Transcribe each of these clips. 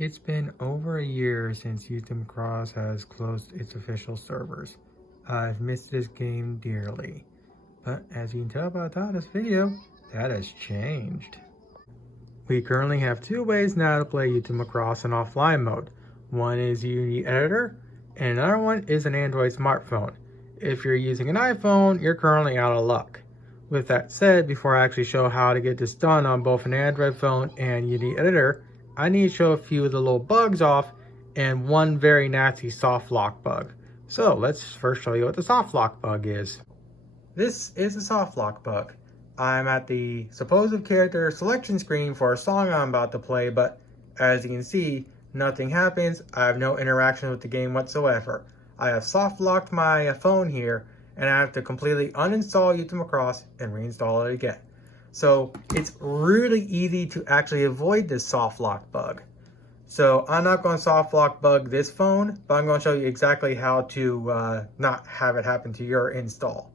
It's been over a year since Uta-Macross has closed its official servers. I've missed this game dearly, but as you can tell by the title of this video, that has changed. We currently have two ways now to play Uta-Macross in offline mode. One is Unity Editor, and another one is an Android smartphone. If you're using an iPhone, you're currently out of luck. With that said, before I actually show how to get this done on both an Android phone and Unity Editor, I need to show a few of the little bugs off and one very nasty soft lock bug. So let's first show you what the soft lock bug is. This is a soft lock bug. I'm at the supposed character selection screen for a song I'm about to play, but as you can see, nothing happens. I have no interaction with the game whatsoever. I have soft locked my phone here, and I have to completely uninstall Uta-Macross and reinstall it again. So it's really easy to actually avoid this soft lock bug. So I'm not going to soft lock bug this phone, but I'm going to show you exactly how to not have it happen to your install.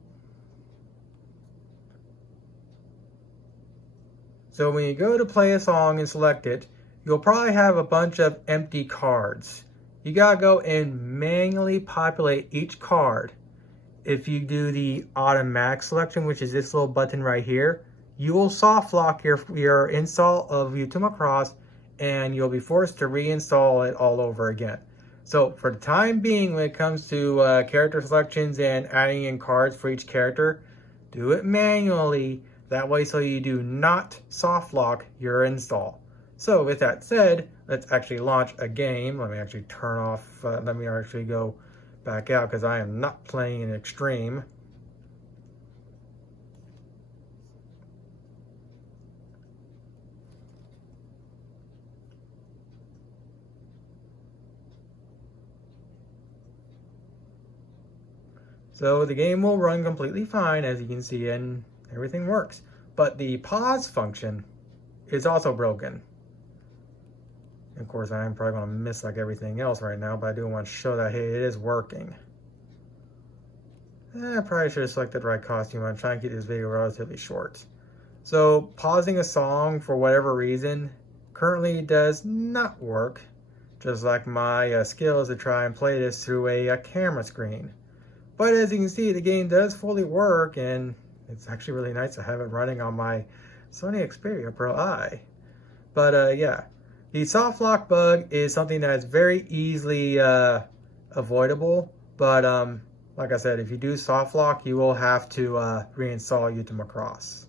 So when you go to play a song and select it, you'll probably have a bunch of empty cards. You gotta go and manually populate each card. If you do the automatic selection, which is this little button right here, you will soft lock your install of Uta-Macross, and you'll be forced to reinstall it all over again. So for the time being, when it comes to character selections and adding in cards for each character, do it manually. That way, so you do not soft lock your install. So with that said, let's actually launch a game. Let me actually turn off, let me actually go back out because I am not playing in extreme. So the game will run completely fine, as you can see, and everything works. But the pause function is also broken. Of course, I'm probably going to miss like everything else right now, but I do want to show that, hey, it is working. I probably should have selected the right costume. I'm trying to keep this video relatively short. So pausing a song for whatever reason currently does not work, just like my skills to try and play this through a camera screen. But as you can see, the game does fully work, and it's actually really nice to have it running on my Sony Xperia Pro I. But yeah, the soft lock bug is something that is very easily avoidable. But like I said, if you do soft lock, you will have to reinstall Uta-Macross.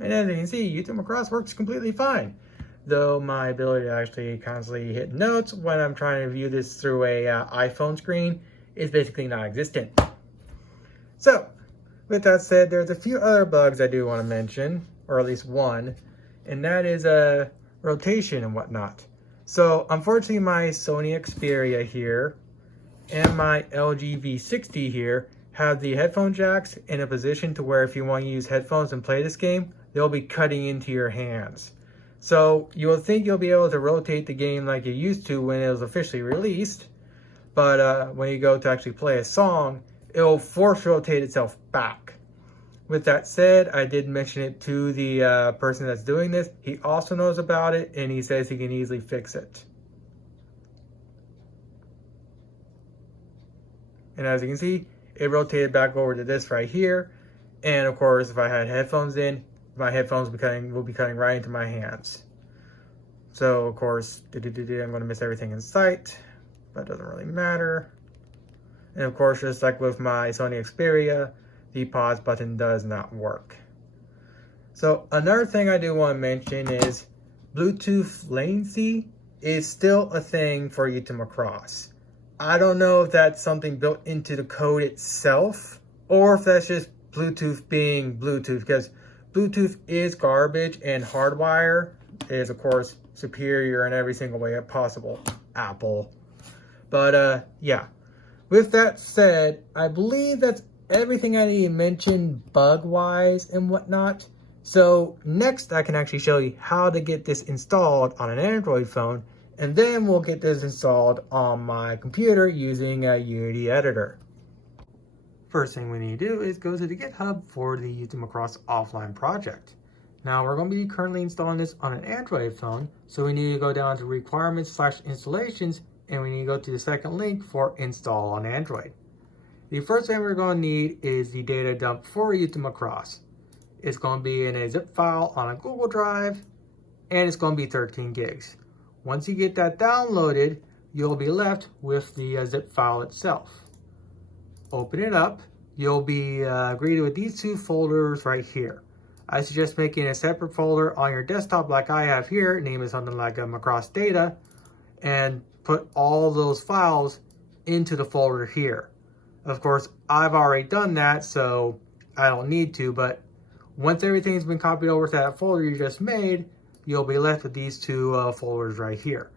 And as you can see, Uta-Macross works completely fine. Though my ability to actually constantly hit notes when I'm trying to view this through a iPhone screen is basically non-existent. So, with that said, there's a few other bugs I do want to mention, or at least one, and that is rotation and whatnot. So, unfortunately, my Sony Xperia here and my LG V60 here have the headphone jacks in a position to where if you want to use headphones and play this game, they'll be cutting into your hands. So you'll think you'll be able to rotate the game like you used to when it was officially released, but when you go to actually play a song, it'll force rotate itself back. With that said, I did mention it to the person that's doing this. He also knows about it, and he says he can easily fix it. And as you can see, it rotated back over to this right here. And of course, if I had headphones in, my headphones will be cutting right into my hands. So of course, I'm going to miss everything in sight, but it doesn't really matter. And of course, just like with my Sony Xperia, the pause button does not work. So another thing I do want to mention is Bluetooth latency is still a thing for Uta-Macross. I don't know if that's something built into the code itself or if that's just Bluetooth being Bluetooth, because Bluetooth is garbage and hardwire is of course superior in every single way possible. Apple. But yeah. With that said, I believe that's everything I need to mention bug-wise and whatnot. So next I can actually show you how to get this installed on an Android phone, and then we'll get this installed on my computer using a Unity editor. First thing we need to do is go to the GitHub for the Uta-Macross offline project. Now we're going to be currently installing this on an Android phone, so we need to go down to requirements/installations, and we need to go to the second link for install on Android. The first thing we're going to need is the data dump for Uta-Macross. It's going to be in a zip file on a Google Drive, and it's going to be 13 gigs. Once you get that downloaded, you'll be left with the zip file itself. Open it up. You'll be greeted with these two folders right here. I suggest making a separate folder on your desktop like I have here, name it something like Macross Data, and put all those files into the folder here. Of course, I've already done that, so I don't need to, but once everything's been copied over to that folder you just made, you'll be left with these two folders right here.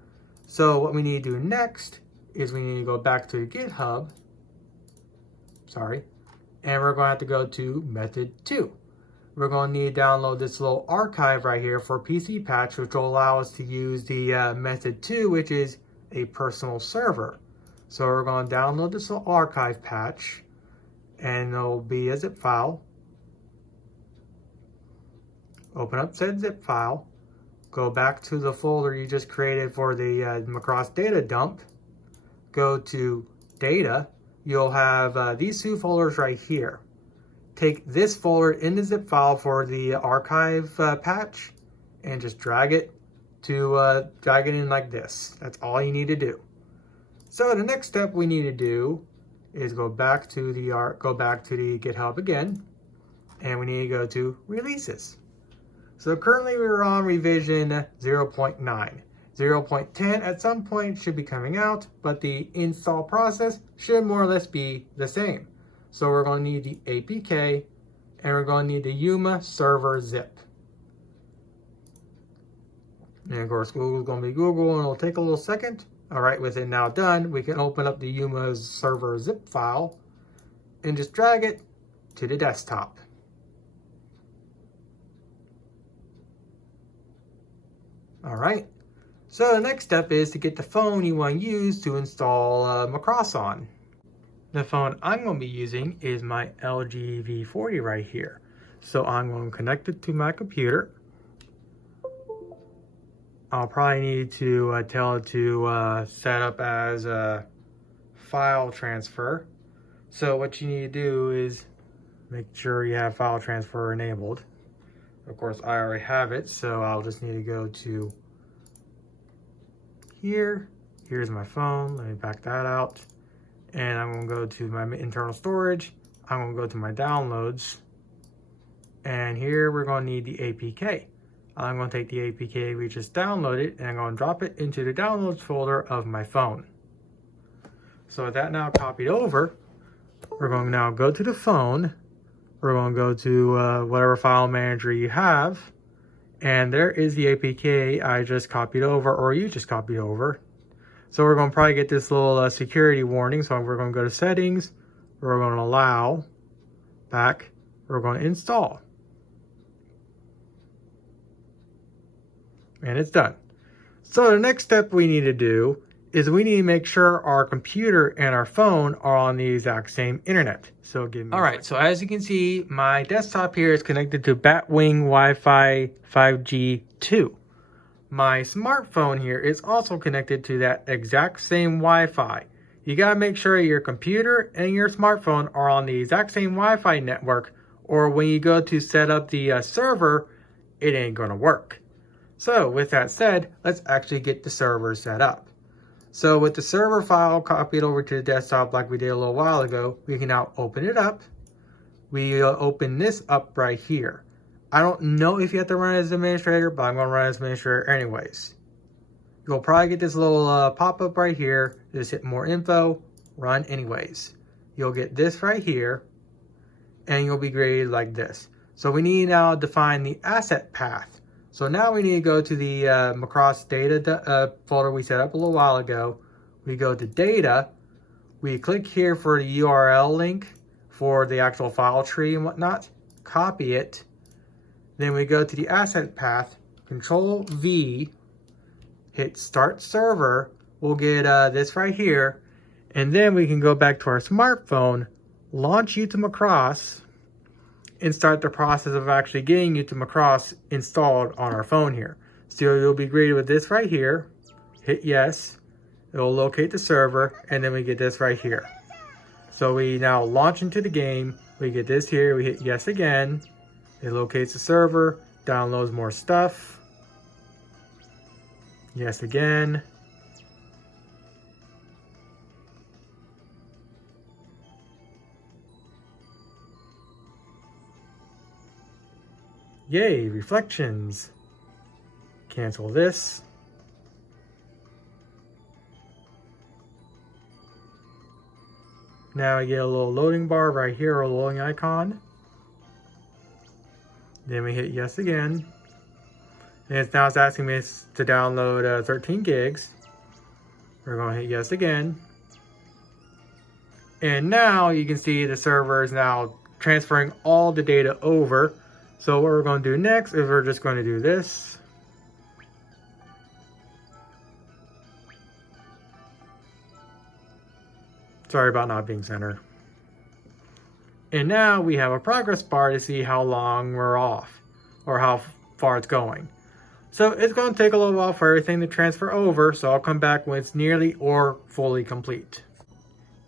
So what we need to do next is we need to go back to the GitHub, and we're going to have to go to method 2. We're going to need to download this little archive right here for PC patch, which will allow us to use the method 2, which is a personal server. So we're going to download this little archive patch, and it'll be a zip file. Open up said zip file, go back to the folder you just created for the Macross data dump, go to data. You'll have these two folders right here. Take this folder in the zip file for the archive patch and just drag it in like this. That's all you need to do. So the next step we need to do is go back to the GitHub again, and we need to go to releases. So currently we're on revision 0.9. 0.10 at some point should be coming out, but the install process should more or less be the same. So we're going to need the APK, and we're going to need the Yuma server zip. And of course, Google's going to be Google, and it'll take a little second. All right, with it now done, we can open up the Yuma server zip file and just drag it to the desktop. All right. So the next step is to get the phone you want to use to install Macross on. The phone I'm going to be using is my LG V40 right here. So I'm going to connect it to my computer. I'll probably need to tell it to set up as a file transfer. So what you need to do is make sure you have file transfer enabled. Of course, I already have it, so I'll just need to go to here. Here's my phone. Let me back that out. And I'm going to go to my internal storage. I'm going to go to my downloads. And here we're going to need the APK. I'm going to take the APK we just downloaded, and I'm going to drop it into the downloads folder of my phone. So with that now copied over, we're going to now go to the phone. We're going to go to whatever file manager you have. And there is the APK I just copied over, or you just copied over. So we're going to probably get this little security warning. So we're going to go to settings. We're going to allow back. We're going to install. And it's done. So the next step we need to do is we need to make sure our computer and our phone are on the exact same internet. So give me all right, so as you can see, my desktop here is connected to Batwing Wi-Fi 5G 2. My smartphone here is also connected to that exact same Wi-Fi. You gotta make sure your computer and your smartphone are on the exact same Wi-Fi network, or when you go to set up the server, it ain't gonna work. So with that said, let's actually get the server set up. So with the server file copied over to the desktop like we did a little while ago, we can now open it up. We open this up right here. I don't know if you have to run as administrator, but I'm going to run as administrator anyways. You'll probably get this little pop-up right here. Just hit more info, run anyways. You'll get this right here, and you'll be graded like this. So we need now to define the asset path. So now we need to go to the Macross data folder we set up a little while ago. We go to data. We click here for the URL link for the actual file tree and whatnot. Copy it. Then we go to the asset path. Control V. Hit start server. We'll get this right here. And then we can go back to our smartphone, launch Uta-Macross, and start the process of actually getting Uta-Macross installed on our phone here. So you'll be greeted with this right here. Hit yes. It'll locate the server, and then we get this right here. So we now launch into the game. We get this here. We hit yes again. It locates the server, downloads more stuff. Yes again. Yay, reflections. Cancel this. Now I get a little loading bar right here, or a loading icon. Then we hit yes again. And now it's asking me to download 13 gigs. We're going to hit yes again. And now you can see the server is now transferring all the data over. So what we're going to do next is we're just going to do this. Sorry about not being centered. And now we have a progress bar to see how long we're off or how far it's going. So it's going to take a little while for everything to transfer over. So I'll come back when it's nearly or fully complete.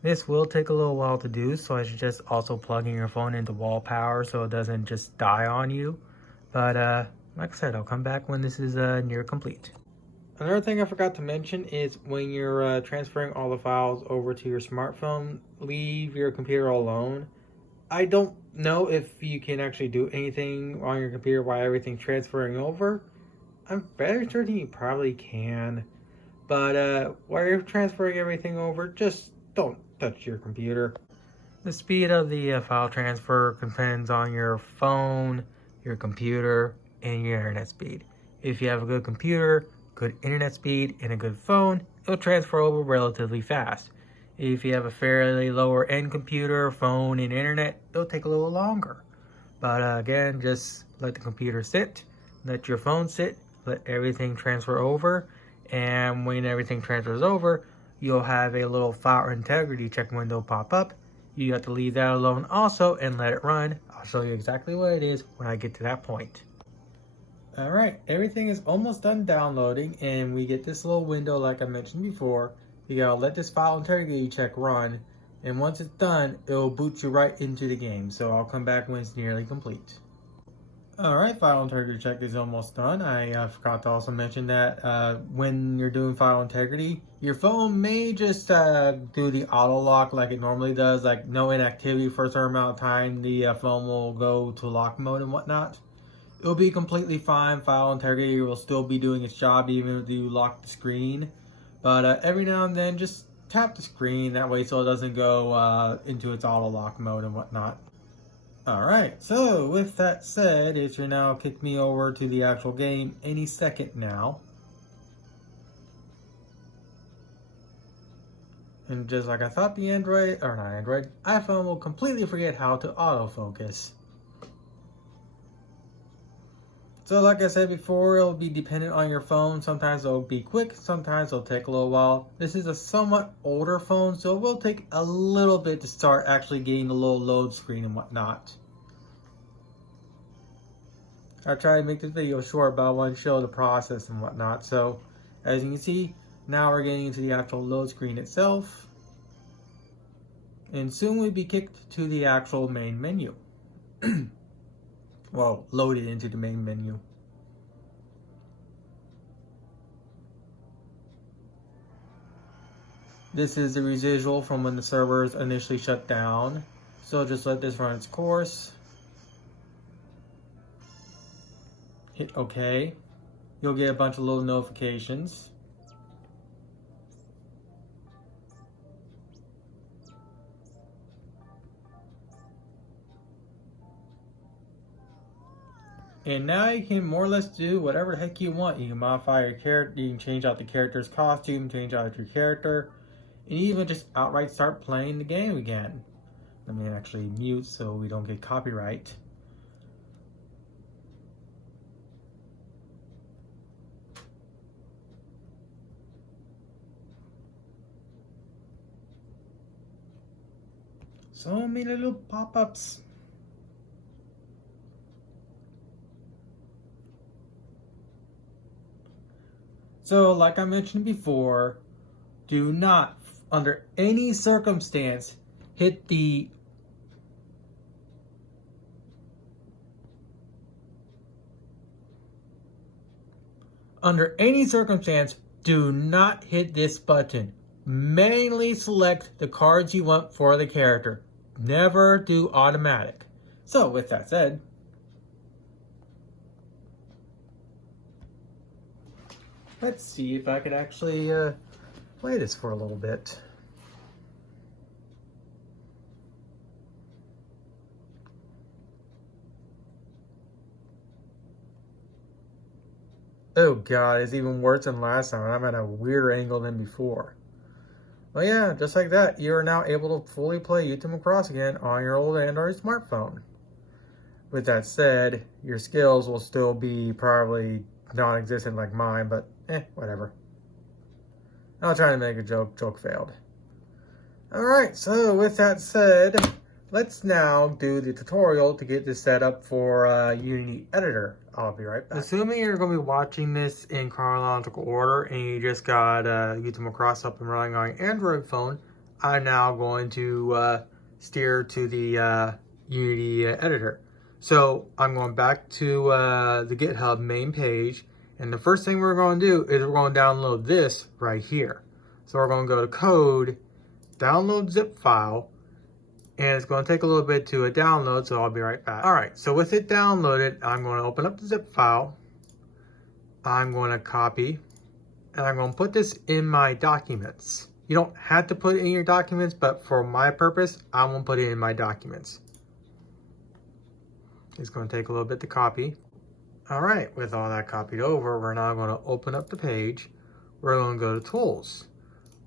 This will take a little while to do, so I suggest also plugging your phone into wall power so it doesn't just die on you. But like I said, I'll come back when this is near complete. Another thing I forgot to mention is when you're transferring all the files over to your smartphone, leave your computer alone. I don't know if you can actually do anything on your computer while everything's transferring over. I'm fairly certain you probably can. But while you're transferring everything over, just don't touch your computer. The speed of the file transfer depends on your phone, your computer, and your internet speed. If you have a good computer, good internet speed, and a good phone, it'll transfer over relatively fast. If you have a fairly lower end computer, phone, and internet, it'll take a little longer. But again, just let the computer sit, let your phone sit, let everything transfer over, and when everything transfers over, you'll have a little file integrity check window pop up. You have to leave that alone also and let it run. I'll show you exactly what it is when I get to that point. Alright, everything is almost done downloading, and we get this little window like I mentioned before. You gotta let this file integrity check run, and once it's done, it will boot you right into the game. So I'll come back when it's nearly complete. Alright, file integrity check is almost done. I forgot to also mention that when you're doing file integrity, your phone may just do the auto lock like it normally does, like no inactivity for a certain amount of time. The phone will go to lock mode and whatnot. It'll be completely fine. File integrity will still be doing its job even if you lock the screen. But every now and then, just tap the screen that way so it doesn't go into its auto lock mode and whatnot. Alright, so with that said, it should now kick me over to the actual game any second now. And just like I thought, the iPhone will completely forget how to autofocus. So like I said before, it'll be dependent on your phone. Sometimes it'll be quick, sometimes it'll take a little while. This is a somewhat older phone, so it will take a little bit to start actually getting the little load screen and whatnot. I try to make this video short, but I want to show the process and whatnot. So as you can see, now we're getting into the actual load screen itself. And soon we'll be kicked to the actual main menu. Well, loaded into the main menu. This is the residual from when the servers initially shut down. So just let this run its course. hit OK. You'll get a bunch of little notifications. And now you can more or less do whatever the heck you want. You can modify your character, you can change out the character's costume, change out your character, and even just outright start playing the game again. Let me actually mute so we don't get copyright. So many little pop-ups. So, like I mentioned before, do not, under any circumstance, hit the do not hit this button. Manually select the cards you want for the character. Never do automatic. So, with that said, let's see if I could actually play this for a little bit. Oh god, it's even worse than last time. I'm at a weirder angle than before. Well, yeah, just like that, you are now able to fully play Uta-Macross again on your old Android smartphone. With that said, your skills will still be probably non-existent like mine, but whatever. I was trying to make a joke. Joke failed. Alright, so with that said, let's now do the tutorial to get this set up for Unity Editor. I'll be right back. Assuming you're going to be watching this in chronological order and you just got Uta-Macross up and running on your Android phone, I'm now going to steer to the Unity Editor. So I'm going back to the GitHub main page, and the first thing we're going to do is we're going to download this right here. So we're going to go to code, download zip file, and it's going to take a little bit to download, so I'll be right back. All right, so with it downloaded, I'm going to open up the zip file. I'm going to copy, and I'm going to put this in my documents. You don't have to put it in your documents, but for my purpose, I'm going to put it in my documents. It's going to take a little bit to copy. All right, with all that copied over, we're now going to open up the page. We're going to go to Tools.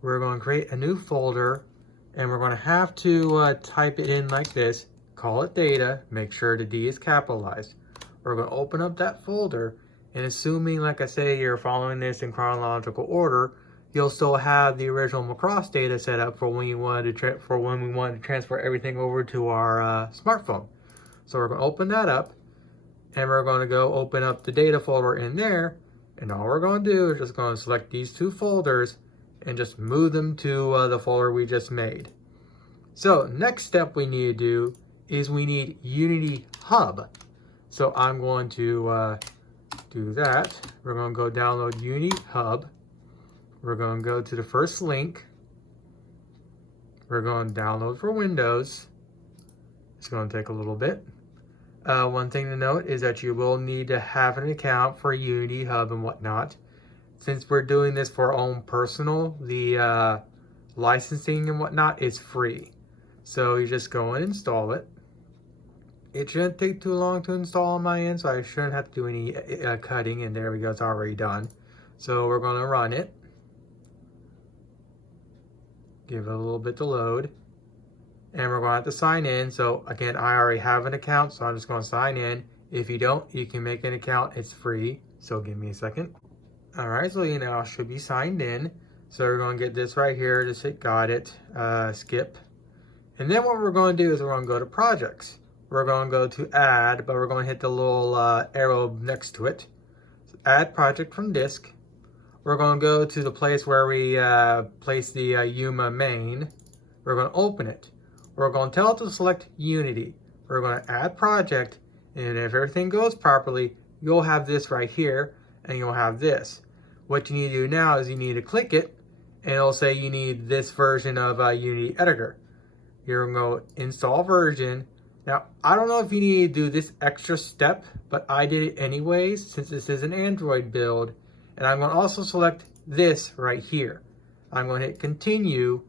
We're going to create a new folder, and we're going to have to type it in like this. Call it data. Make sure the D is capitalized. We're going to open up that folder, and assuming, like I say, you're following this in chronological order, you'll still have the original Macross data set up for when you wanted to when we wanted to transfer everything over to our smartphone. So we're going to open that up, and we're going to go open up the data folder in there, and all we're going to do is just going to select these two folders and just move them to the folder we just made. So next step we need to do is we need Unity Hub. So I'm going to do that. We're going to go download Unity Hub. We're going to go to the first link. We're going to download for Windows. It's going to take a little bit. One thing to note is that you will need to have an account for Unity Hub and whatnot. Since we're doing this for our own personal, the licensing and whatnot is free. So you just go and install it. It shouldn't take too long to install on my end, so I shouldn't have to do any cutting, and there we go, it's already done. So we're going to run it. Give it a little bit to load. And we're going to have to sign in. So again, I already have an account, so I'm just going to sign in. If you don't, you can make an account. It's free. So give me a second. All right, so you now should be signed in. So we're going to get this right here. Just hit got it, skip. And then what we're going to do is we're going to go to projects. We're going to go to add, but we're going to hit the little arrow next to it. So add project from disk. We're going to go to the place where we place the Yuma main. We're going to open it. We're going to tell it to select Unity. We're going to add project, and if everything goes properly, you'll have this right here, and you'll have this. What you need to do now is you need to click it, and it'll say you need this version of Unity Editor. You're going to go install version, Now, I don't know if you need to do this extra step, but I did it anyways since this is an Android build. And I'm going to also select this right here. I'm going to hit continue,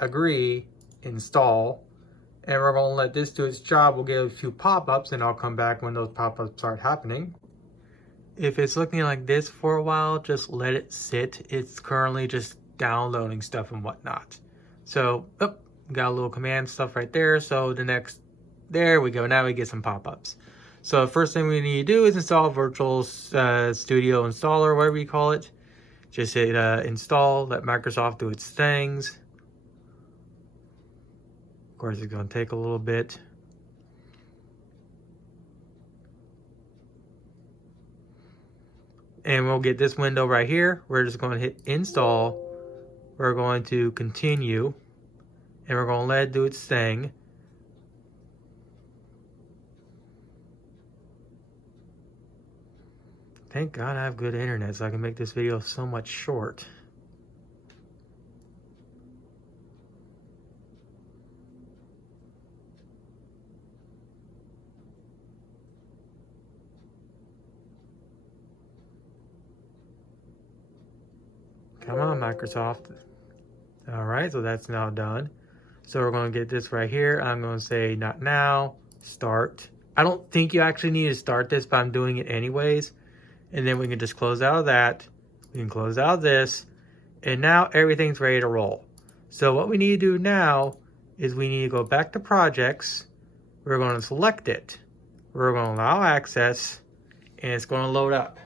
agree, install, and we're going to let this do its job. We'll get a few pop-ups and I'll come back when those pop-ups start happening. If it's looking like this for a while, just let it sit. It's currently just downloading stuff and whatnot. So, got a little command stuff right there. So there we go. Now we get some pop-ups. So the first thing we need to do is install Virtual Studio Installer, whatever you call it. Just hit install, let Microsoft do its things. Of course, it's going to take a little bit. And we'll get this window right here. We're just going to hit install. We're going to continue. And we're going to let it do its thing. Thank God I have good internet so I can make this video so much short. Come on, Microsoft. All right, so that's now done. So we're going to get this right here. I'm going to say not now, start. I don't think you actually need to start this, but I'm doing it anyways. And then we can just close out of that. We can close out of this. And now everything's ready to roll. So what we need to do now is we need to go back to projects. We're going to select it. We're going to allow access. And it's going to load up.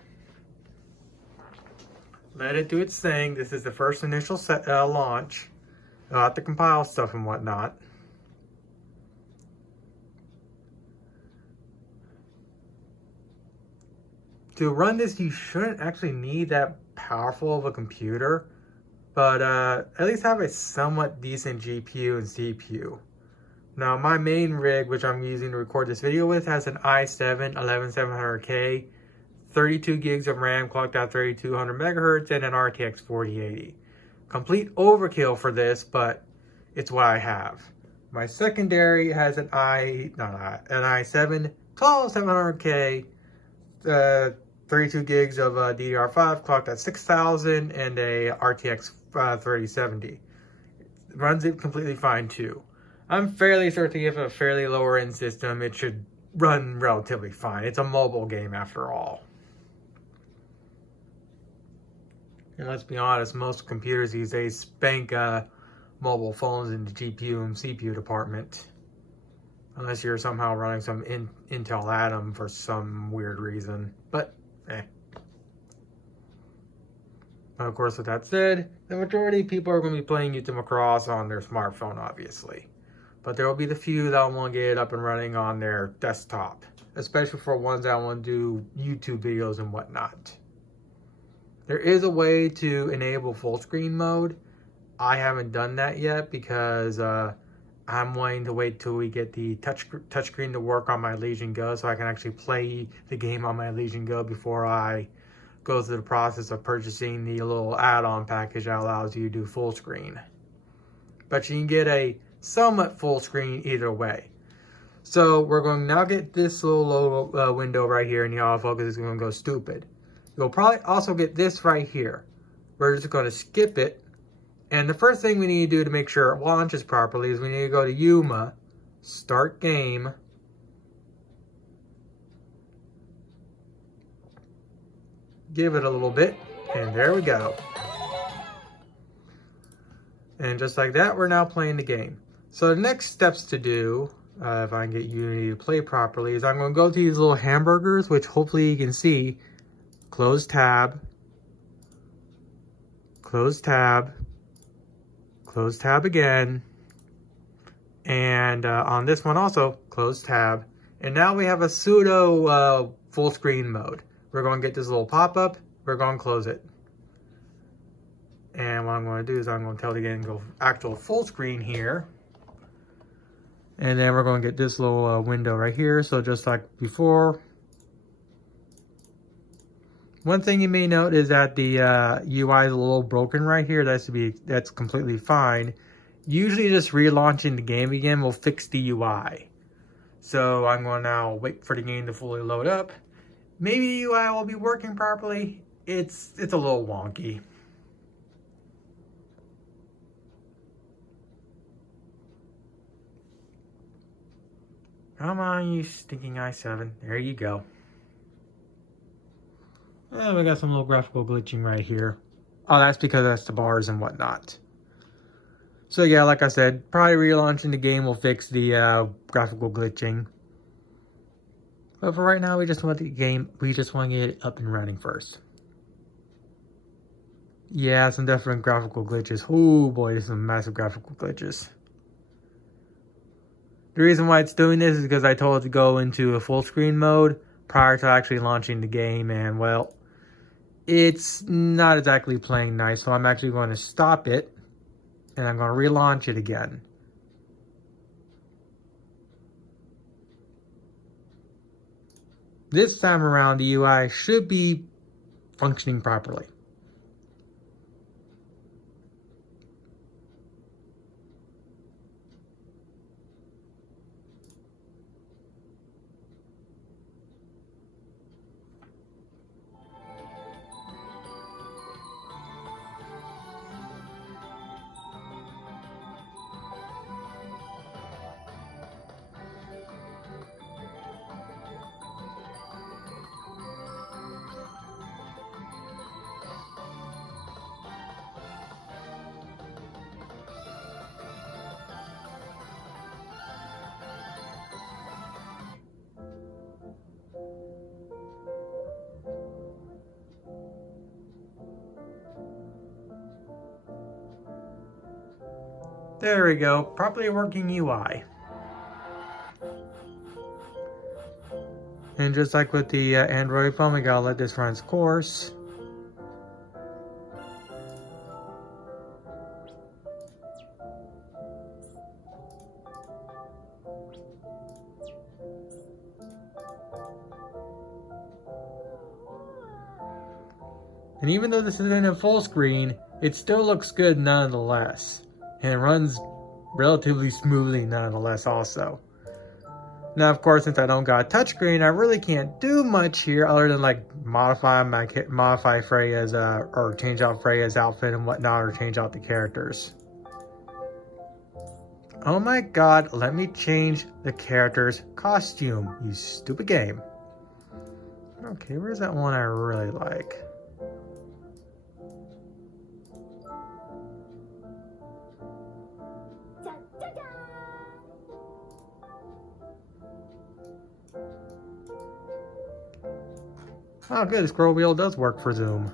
Let it do its thing. This is the first initial launch. I'll have to compile stuff and whatnot. To run this, you shouldn't actually need that powerful of a computer, but at least have a somewhat decent GPU and CPU. Now, my main rig, which I'm using to record this video with, has an i7 11700K, 32 gigs of RAM, clocked out 3200 megahertz, and an RTX 4080. Complete overkill for this, but it's what I have. My secondary has an i7 12700K, 32 gigs of DDR5, clocked at 6000, and a RTX 3070. It runs it completely fine too. I'm fairly certain if a fairly lower end system, it should run relatively fine. It's a mobile game after all. And let's be honest, most computers these days spank mobile phones in the GPU and CPU department. Unless you're somehow running some Intel Atom for some weird reason. But, of course, with that said, the majority of people are going to be playing Uta-Macross on their smartphone, obviously. But there will be the few that want to get it up and running on their desktop. Especially for ones that want to do YouTube videos and whatnot. There is a way to enable full screen mode. I haven't done that yet because I'm wanting to wait till we get the touchscreen to work on my Legion Go so I can actually play the game on my Legion Go before I go through the process of purchasing the little add-on package that allows you to do full screen. But you can get a somewhat full screen either way. So we're going to now get this little window right here, and the autofocus is going to go stupid. You'll probably also get this right here. We're just going to skip it. And the first thing we need to do to make sure it launches properly is we need to go to UMA, Start Game. Give it a little bit, and there we go. And just like that, we're now playing the game. So the next steps to do, if I can get Unity to play properly, is I'm going to go to these little hamburgers, which hopefully you can see. Close tab, close tab, close tab again, and on this one also, close tab. And now we have a pseudo full screen mode. We're going to get this little pop-up, we're going to close it. And what I'm going to do is I'm going to tell the game to go actual full screen here. And then we're going to get this little window right here. So just like before. One thing you may note is that the UI is a little broken right here. That's completely fine. Usually just relaunching the game again will fix the UI. So I'm going to now wait for the game to fully load up. Maybe the UI will be working properly. It's a little wonky. Come on, you stinking i7. There you go. And we got some little graphical glitching right here. Oh, that's because that's the bars and whatnot. So yeah, like I said, probably relaunching the game will fix the graphical glitching. But for right now, we just want to get it up and running first. Yeah, some different graphical glitches. Oh boy, there's some massive graphical glitches. The reason why it's doing this is because I told it to go into a full screen mode prior to actually launching the game, and well, it's not exactly playing nice, so I'm actually going to stop it and I'm going to relaunch it again. This time around, the UI should be functioning properly. There we go, properly working UI. And just like with the Android phone, we gotta let this run its course. And even though this isn't in full screen, it still looks good nonetheless. And it runs relatively smoothly nonetheless also. Now, of course, since I don't got a touchscreen, I really can't do much here other than like modify Freya's or change out Freya's outfit and whatnot, or change out the characters. Oh my god, let me change the character's costume, you stupid game. Okay, where's that one I really like? Oh good, the scroll wheel does work for zoom.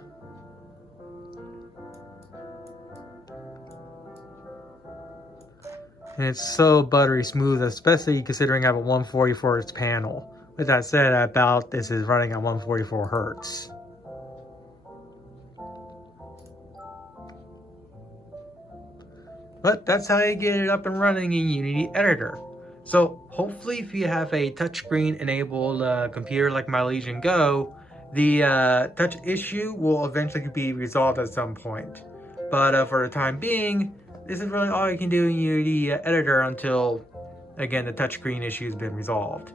And it's so buttery smooth, especially considering I have a 144 Hz panel. With that said, this is running at 144 Hertz. But that's how you get it up and running in Unity Editor. So hopefully if you have a touchscreen enabled computer like my Legion Go, the touch issue will eventually be resolved at some point. But for the time being, this is really all you can do in Unity Editor until, again, the touchscreen issue has been resolved.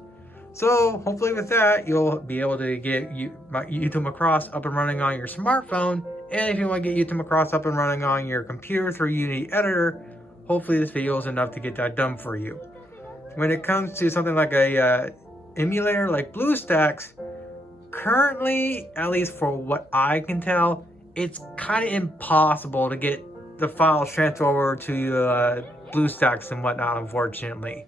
So hopefully with that, you'll be able to get Uta-Macross up and running on your smartphone. And if you want to get Uta-Macross up and running on your computer through Unity Editor, hopefully this video is enough to get that done for you. When it comes to something like a emulator like BlueStacks, currently, at least for what I can tell, it's kind of impossible to get the files transferred over to BlueStacks and whatnot, unfortunately.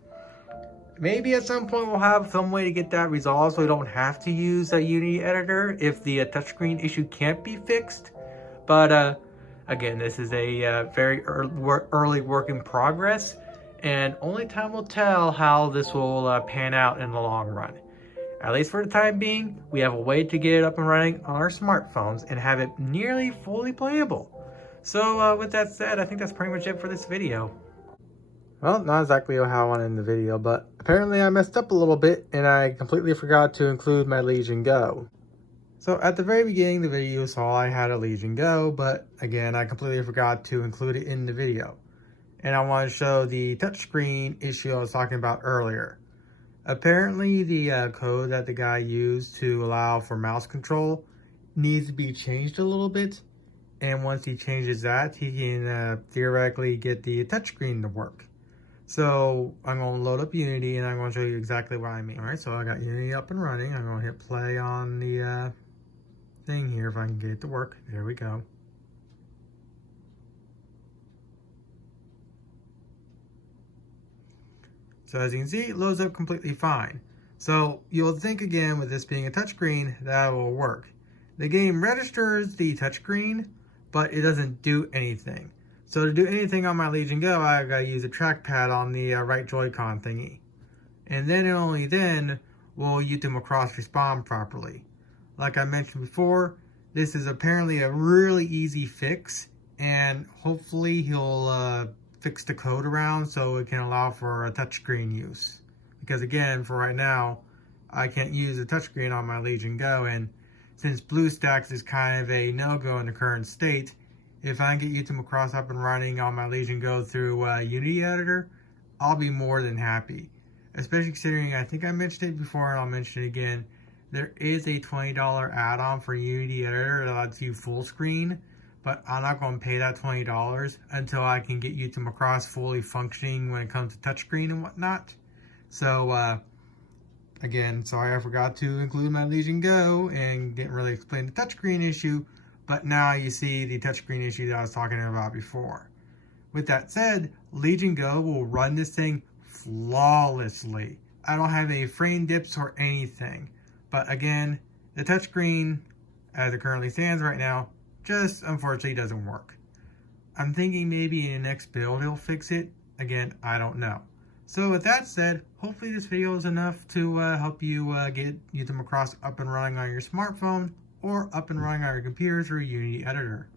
Maybe at some point we'll have some way to get that resolved so we don't have to use a Unity editor if the touchscreen issue can't be fixed. But again, this is a very early work in progress, and only time will tell how this will pan out in the long run. At least for the time being, we have a way to get it up and running on our smartphones and have it nearly fully playable. So with that said, I think that's pretty much it for this video. Well, not exactly how I wanted in the video, but apparently I messed up a little bit and I completely forgot to include my Legion Go. So at the very beginning of the video, you saw I had a Legion Go, but again, I completely forgot to include it in the video. And I want to show the touchscreen issue I was talking about earlier. Apparently the code that the guy used to allow for mouse control needs to be changed a little bit. And once he changes that, he can theoretically get the touchscreen to work. So I'm going to load up Unity and I'm going to show you exactly what I mean. All right, so I got Unity up and running. I'm going to hit play on the thing here if I can get it to work. There we go. So as you can see, it loads up completely fine. So you'll think again with this being a touchscreen, that will work. The game registers the touchscreen, but it doesn't do anything. So to do anything on my Legion Go, I gotta use a trackpad on the right Joy-Con thingy. And then and only then will Uta-Macross respond properly. Like I mentioned before, this is apparently a really easy fix, and hopefully he'll fix the code around so it can allow for a touchscreen use. Because again, for right now, I can't use a touchscreen on my Legion Go, and since BlueStacks is kind of a no-go in the current state, if I can get Uta-Macross up and running on my Legion Go through Unity Editor, I'll be more than happy. Especially considering, I think I mentioned it before and I'll mention it again, there is a $20 add-on for Unity Editor that lets you full screen, but I'm not going to pay that $20 until I can get Uta-Macross fully functioning when it comes to touchscreen and whatnot. So, again, sorry I forgot to include my Legion Go and didn't really explain the touchscreen issue, but now you see the touchscreen issue that I was talking about before. With that said, Legion Go will run this thing flawlessly. I don't have any frame dips or anything. But again, the touchscreen, as it currently stands right now, just unfortunately doesn't work. I'm thinking maybe in the next build he'll fix it. Again, I don't know. So with that said, hopefully this video is enough to help you get Uta-Macross up and running on your smartphone or up and running on your computer through Unity Editor.